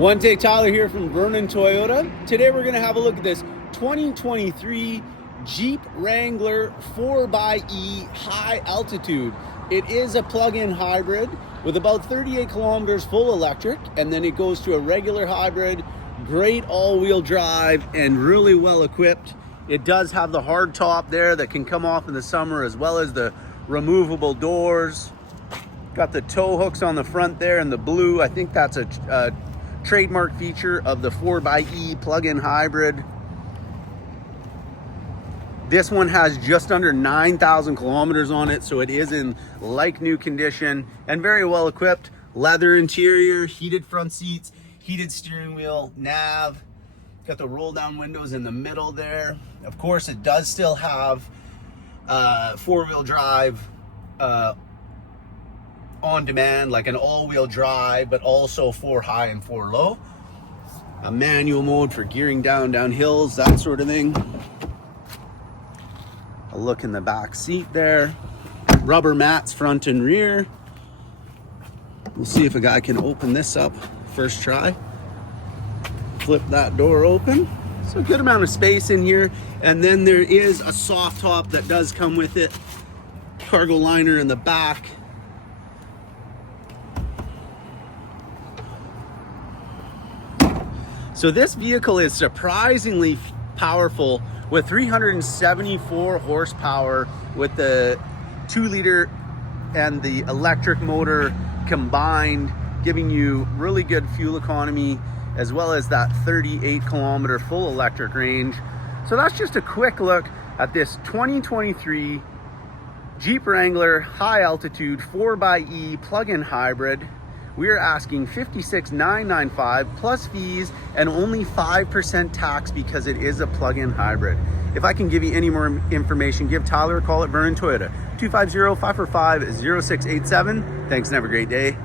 One Take Tyler here from Vernon Toyota. Today we're going to have a look at this 2023 Jeep Wrangler 4xe high altitude. It is a plug-in hybrid with about 38 kilometers full electric, and then it goes to a regular hybrid, great all-wheel drive, and really well equipped. It does have the hard top there that can come off in the summer, as well as the removable doors. Got the tow hooks on the front there in the blue. I think that's a trademark feature of the 4xe plug-in hybrid. This one has just under 9,000 kilometers on it, so it is in like new condition and very well equipped. Leather interior, heated front seats, heated steering wheel, nav. Got the roll down windows in the middle there. Of course, it does still have four-wheel drive on demand, like an all-wheel drive, but also 4 high and 4 low. A manual mode for gearing down hills, that sort of thing. A look in the back seat there. Rubber mats front and rear. We'll see if a guy can open this up first try. Flip that door open. So a good amount of space in here. And then there is a soft top that does come with it. Cargo liner in the back. So this vehicle is surprisingly powerful with 374 horsepower with the 2-liter and the electric motor combined, giving you really good fuel economy, as well as that 38 kilometer full electric range. So that's just a quick look at this 2023 Jeep Wrangler high altitude 4xe plug-in hybrid. We are asking $56,995 plus fees and only 5% tax because it is a plug-in hybrid. If I can give you any more information, give Tyler a call at Vernon Toyota, 250-545-0687. Thanks and have a great day.